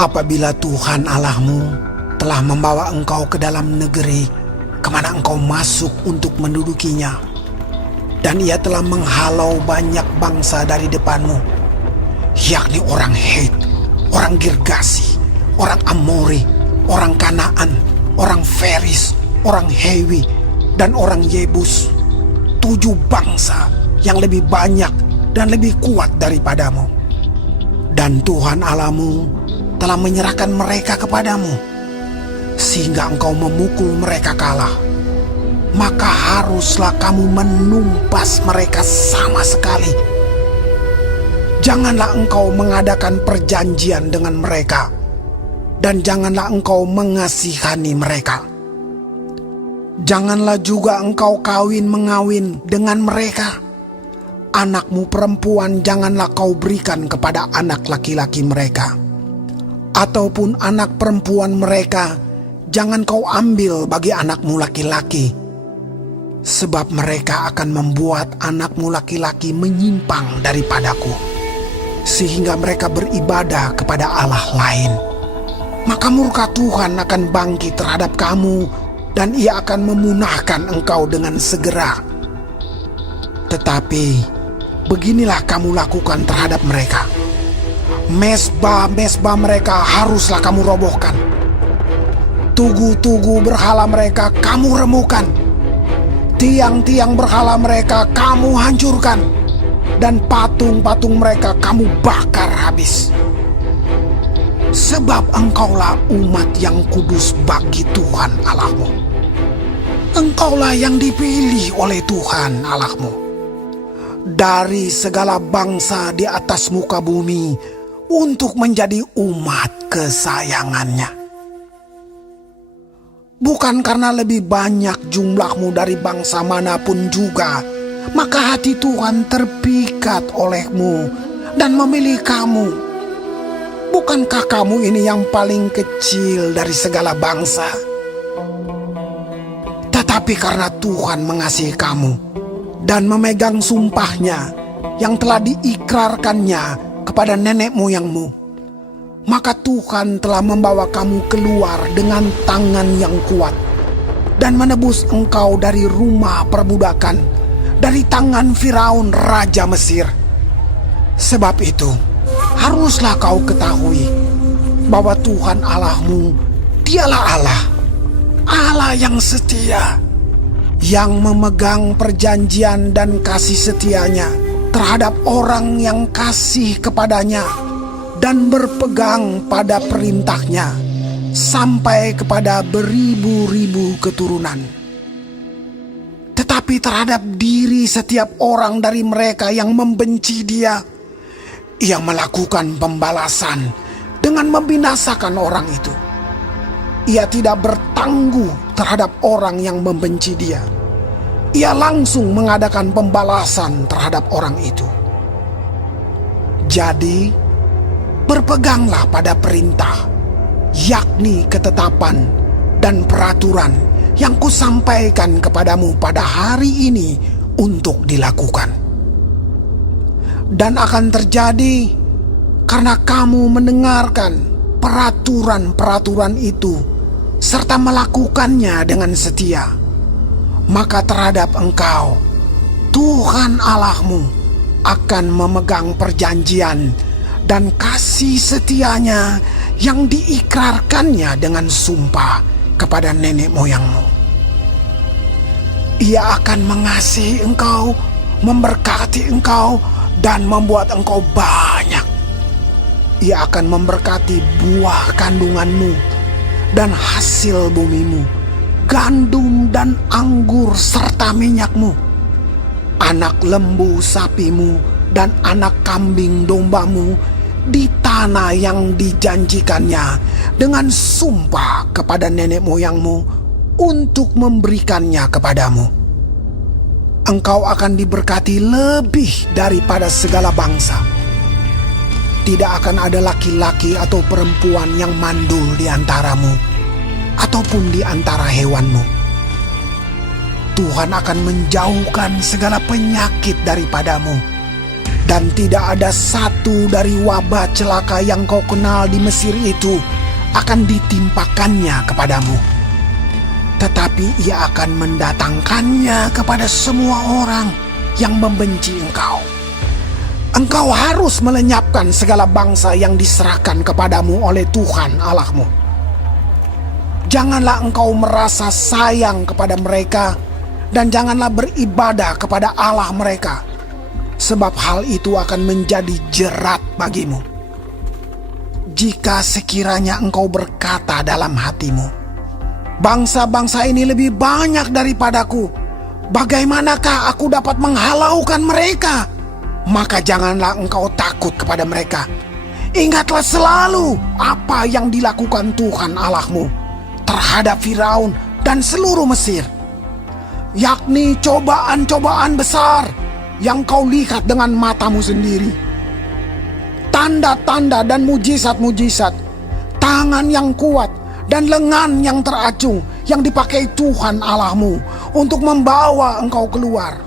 Apabila Tuhan Allahmu telah membawa engkau ke dalam negeri kemana engkau masuk untuk mendudukinya, dan ia telah menghalau banyak bangsa dari depanmu, yakni orang Het, orang Girgasi, orang Amori, orang Kanaan, orang Feris, orang Hewi, dan orang Yebus, 7 bangsa yang lebih banyak dan lebih kuat daripadamu. Dan Tuhan Allahmu telah menyerahkan mereka kepadamu, sehingga engkau memukul mereka kalah. Maka haruslah kamu menumpas mereka sama sekali. Janganlah engkau mengadakan perjanjian dengan mereka, dan janganlah engkau mengasihani mereka. Janganlah juga engkau kawin-mengawin dengan mereka. Anakmu perempuan janganlah kau berikan kepada anak laki-laki mereka, ataupun anak perempuan mereka jangan kau ambil bagi anakmu laki-laki, sebab mereka akan membuat anakmu laki-laki menyimpang daripadaku, sehingga mereka beribadah kepada Allah lain. Maka murka Tuhan akan bangkit terhadap kamu, dan ia akan memunahkan engkau dengan segera. Tetapi beginilah kamu lakukan terhadap mereka: mesbah-mesbah mereka haruslah kamu robohkan. Tugu-tugu berhala mereka kamu remukan. Tiang-tiang berhala mereka kamu hancurkan. Dan patung-patung mereka kamu bakar habis. Sebab engkaulah umat yang kudus bagi Tuhan Allahmu. Engkaulah yang dipilih oleh Tuhan Allahmu dari segala bangsa di atas muka bumi untuk menjadi umat kesayangannya. Bukan karena lebih banyak jumlahmu dari bangsa manapun juga, maka hati Tuhan terpikat olehmu dan memilih kamu. Bukankah kamu ini yang paling kecil dari segala bangsa? Tetapi karena Tuhan mengasihi kamu dan memegang sumpahnya yang telah diikrarkannya kepada nenek moyangmu, maka Tuhan telah membawa kamu keluar dengan tangan yang kuat dan menebus engkau dari rumah perbudakan, dari tangan Firaun raja Mesir. Sebab itu haruslah kau ketahui bahwa Tuhan Allahmu, dialah Allah, Allah yang setia, yang memegang perjanjian dan kasih setianya terhadap orang yang kasih kepadanya dan berpegang pada perintahnya sampai kepada beribu-ribu keturunan. Tetapi terhadap diri setiap orang dari mereka yang membenci Dia, Ia melakukan pembalasan dengan membinasakan orang itu. Ia tidak bertangguh terhadap orang yang membenci Dia. Ia langsung mengadakan pembalasan terhadap orang itu. Jadi, berpeganglah pada perintah, yakni ketetapan dan peraturan yang kusampaikan kepadamu pada hari ini untuk dilakukan. Dan akan terjadi karena kamu mendengarkan peraturan-peraturan itu serta melakukannya dengan setia, maka terhadap engkau Tuhan Allahmu akan memegang perjanjian dan kasih setianya yang diikrarkannya dengan sumpah kepada nenek moyangmu. Ia akan mengasihi engkau, memberkati engkau, dan membuat engkau banyak. Ia akan memberkati buah kandunganmu dan hasil bumimu, gandum dan anggur serta minyakmu, anak lembu sapimu dan anak kambing dombamu di tanah yang dijanjikannya dengan sumpah kepada nenek moyangmu untuk memberikannya kepadamu. Engkau akan diberkati lebih daripada segala bangsa. Tidak akan ada laki-laki atau perempuan yang mandul di antaramu, ataupun di antara hewanmu. Tuhan akan menjauhkan segala penyakit daripadamu, Dan tidak ada satu dari wabah celaka yang kau kenal di Mesir itu akan ditimpakannya kepadamu. Tetapi ia akan mendatangkannya kepada semua orang yang membenci engkau. Engkau harus melenyapkan segala bangsa yang diserahkan kepadamu oleh Tuhan Allahmu. Janganlah engkau merasa sayang kepada mereka, dan janganlah beribadah kepada Allah mereka, sebab hal itu akan menjadi jerat bagimu. Jika sekiranya engkau berkata dalam hatimu, bangsa-bangsa ini lebih banyak daripadaku, bagaimanakah aku dapat menghalaukan mereka? Maka janganlah engkau takut kepada mereka. Ingatlah selalu apa yang dilakukan Tuhan Allahmu terhadap Firaun dan seluruh Mesir, yakni cobaan-cobaan besar yang kau lihat dengan matamu sendiri. Tanda-tanda dan mujizat-mujizat, tangan yang kuat dan lengan yang teracung yang dipakai Tuhan Allahmu untuk membawa engkau keluar.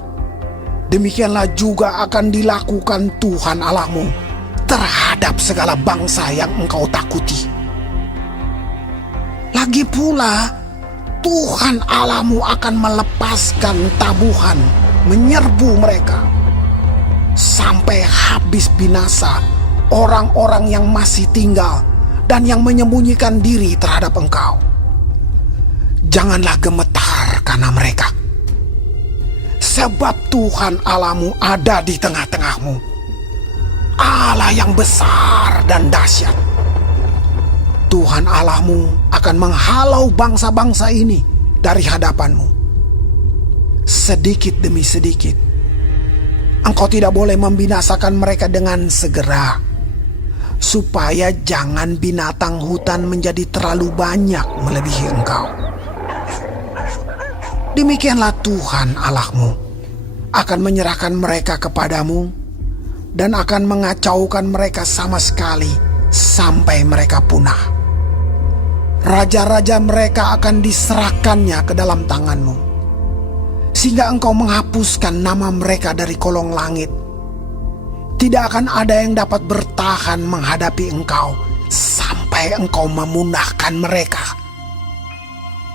Demikianlah juga akan dilakukan Tuhan Allahmu terhadap segala bangsa yang engkau takuti. Lagi pula, Tuhan Allahmu akan melepaskan tabuhan menyerbu mereka sampai habis binasa orang-orang yang masih tinggal dan yang menyembunyikan diri terhadap engkau. Janganlah gemetar karena mereka, sebab Tuhan Allahmu ada di tengah-tengahmu, Allah yang besar dan dahsyat. Tuhan Allahmu akan menghalau bangsa-bangsa ini dari hadapanmu. Sedikit demi sedikit, engkau tidak boleh membinasakan mereka dengan segera, supaya jangan binatang hutan menjadi terlalu banyak melebihi engkau. Demikianlah Tuhan Allahmu akan menyerahkan mereka kepadamu dan akan mengacaukan mereka sama sekali sampai mereka punah. Raja-raja mereka akan diserahkannya ke dalam tanganmu, sehingga engkau menghapuskan nama mereka dari kolong langit. Tidak akan ada yang dapat bertahan menghadapi engkau sampai engkau memunahkan mereka.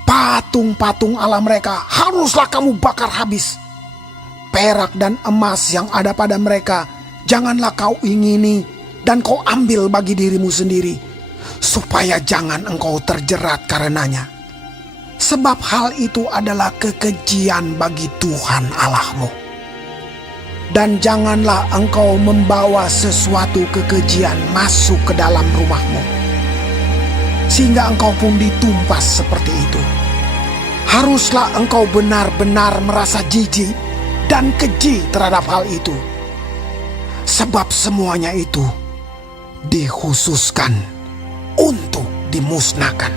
Patung-patung Allah mereka haruslah kamu bakar habis. Perak dan emas yang ada pada mereka janganlah kau ingini dan kau ambil bagi dirimu sendiri, supaya jangan engkau terjerat karenanya. Sebab hal itu adalah kekejian bagi Tuhan Allahmu. Dan janganlah engkau membawa sesuatu kekejian masuk ke dalam rumahmu, sehingga engkau pun ditumpas seperti itu. Haruslah engkau benar-benar merasa jijik dan keji terhadap hal itu, sebab semuanya itu dikhususkan untuk dimusnahkan.